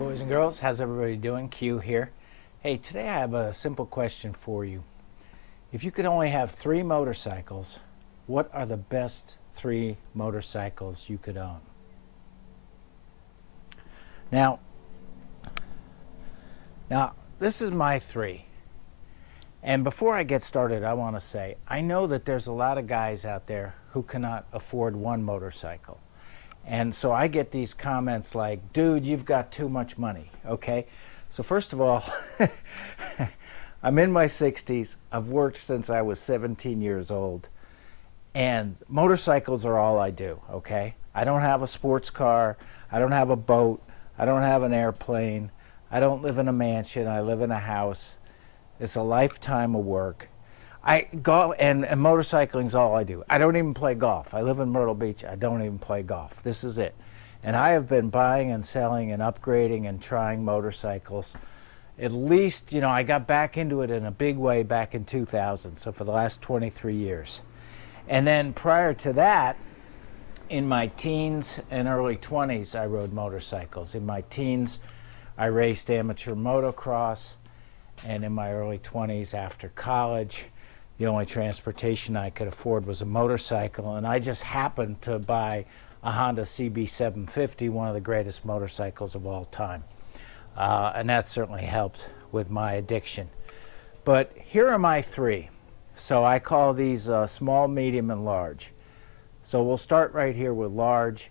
boys and girls, how's everybody doing? Q here. Hey, today I have a simple question for you. If you could only have 3 motorcycles, what are the best 3 motorcycles you could own? Now, this is my 3. And before I get started, I want to say, I know that there's a lot of guys out there who cannot afford 1 motorcycle. And so I get these comments like, dude, you've got too much money, okay? So first of all, I'm in my 60s. I've worked since I was 17 years old. And motorcycles are all I do, okay? I don't have a sports car. I don't have a boat. I don't have an airplane. I don't live in a mansion. I live in a house. It's a lifetime of work. Golf and motorcycling is all I do. I don't even play golf. I live in Myrtle Beach. I don't even play golf. This is it. And I have been buying and selling and upgrading and trying motorcycles. At least, I got back into it in a big way back in 2000. So for the last 23 years. And then prior to that, in my teens and early 20s, I rode motorcycles. In my teens, I raced amateur motocross. And in my early 20s, after college, the only transportation I could afford was a motorcycle, and I just happened to buy a Honda CB750, one of the greatest motorcycles of all time. And that certainly helped with my addiction. But here are my 3. So I call these small, medium, and large. So we'll start right here with large.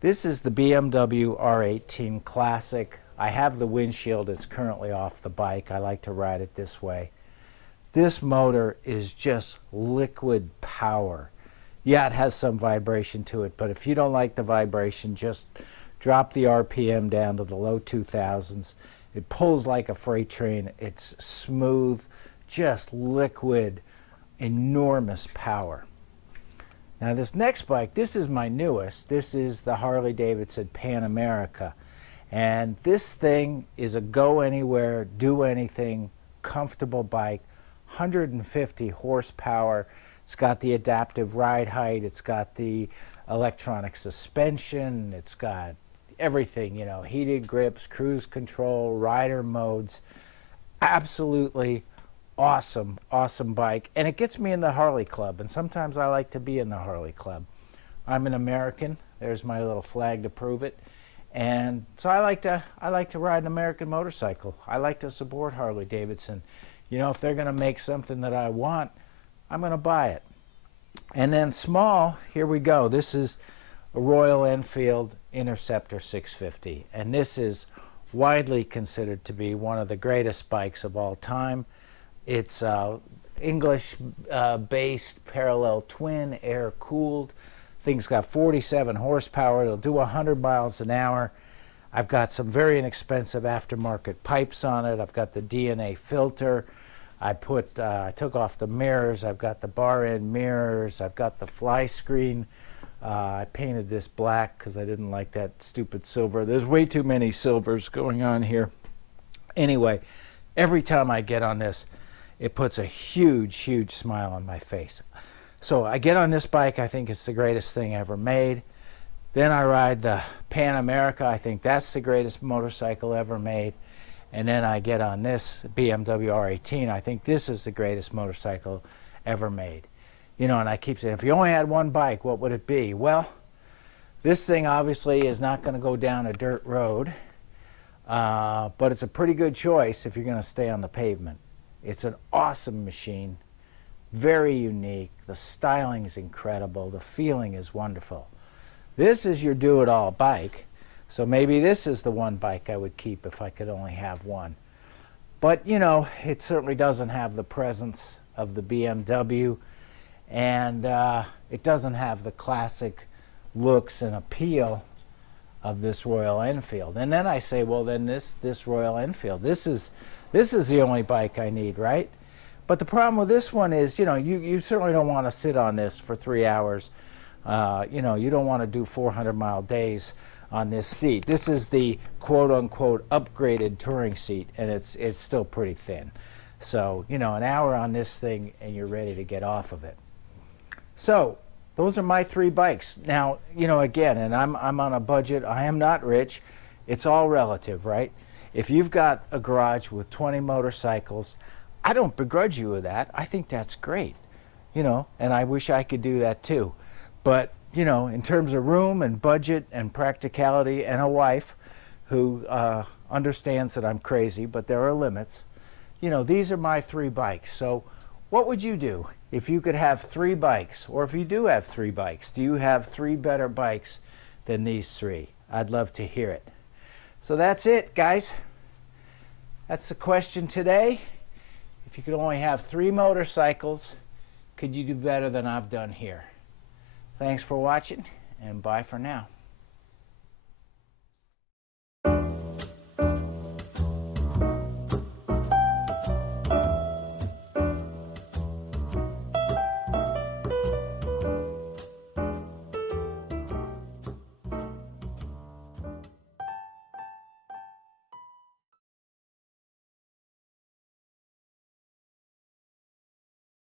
This is the BMW R18 Classic. I have the windshield. It's currently off the bike. I like to ride it this way. This motor is just liquid power. Yeah, it has some vibration to it, but if you don't like the vibration, just drop the RPM down to the low 2000s. It pulls like a freight train. It's smooth, just liquid, enormous power. Now this next bike, this is my newest. This is the Harley Davidson Pan America. And this thing is a go anywhere, do anything, comfortable bike. 150 horsepower. It's got the adaptive ride height. It's got the electronic suspension. It's got everything, heated grips, cruise control, rider modes. Absolutely awesome, awesome bike. And it gets me in the Harley Club. And sometimes I like to be in the Harley Club. I'm an American. There's my little flag to prove it. And so I like to ride an American motorcycle. I like to support Harley Davidson. If they're going to make something that I want, I'm going to buy it. And then small, here we go. This is a Royal Enfield Interceptor 650. And this is widely considered to be one of the greatest bikes of all time. It's English-based parallel twin, air-cooled. Thing's got 47 horsepower. It'll do 100 miles an hour. I've got some very inexpensive aftermarket pipes on it. I've got the DNA filter. I took off the mirrors. I've got the bar end mirrors. I've got the fly screen. I painted this black because I didn't like that stupid silver. There's way too many silvers going on here. Anyway, every time I get on this, it puts a huge, huge smile on my face. So I get on this bike. I think it's the greatest thing ever made. Then I ride the Pan America. I think that's the greatest motorcycle ever made. And then I get on this BMW R18. I think this is the greatest motorcycle ever made. And I keep saying, if you only had one bike, what would it be? Well, this thing obviously is not going to go down a dirt road, but it's a pretty good choice if you're going to stay on the pavement. It's an awesome machine, very unique. The styling is incredible. The feeling is wonderful. This is your do-it-all bike. So maybe this is the one bike I would keep if I could only have one. But, it certainly doesn't have the presence of the BMW, and it doesn't have the classic looks and appeal of this Royal Enfield. And then I say, well, then this Royal Enfield, this is the only bike I need, right? But the problem with this one is, you certainly don't want to sit on this for 3 hours. You don't want to do 400-mile days on this seat. This is the quote-unquote upgraded touring seat, and it's still pretty thin. So, an hour on this thing, and you're ready to get off of it. So, those are my 3 bikes. Now, again, and I'm on a budget. I am not rich. It's all relative, right? If you've got a garage with 20 motorcycles, I don't begrudge you of that. I think that's great, you know, and I wish I could do that too. But, you know, in terms of room and budget and practicality and a wife who understands that I'm crazy, but there are limits, you know, these are my 3 bikes. So what would you do if you could have 3 bikes? Or if you do have 3 bikes, do you have 3 better bikes than these 3? I'd love to hear it. So that's it, guys. That's the question today. If you could only have 3 motorcycles, could you do better than I've done here? Thanks for watching, and bye for now.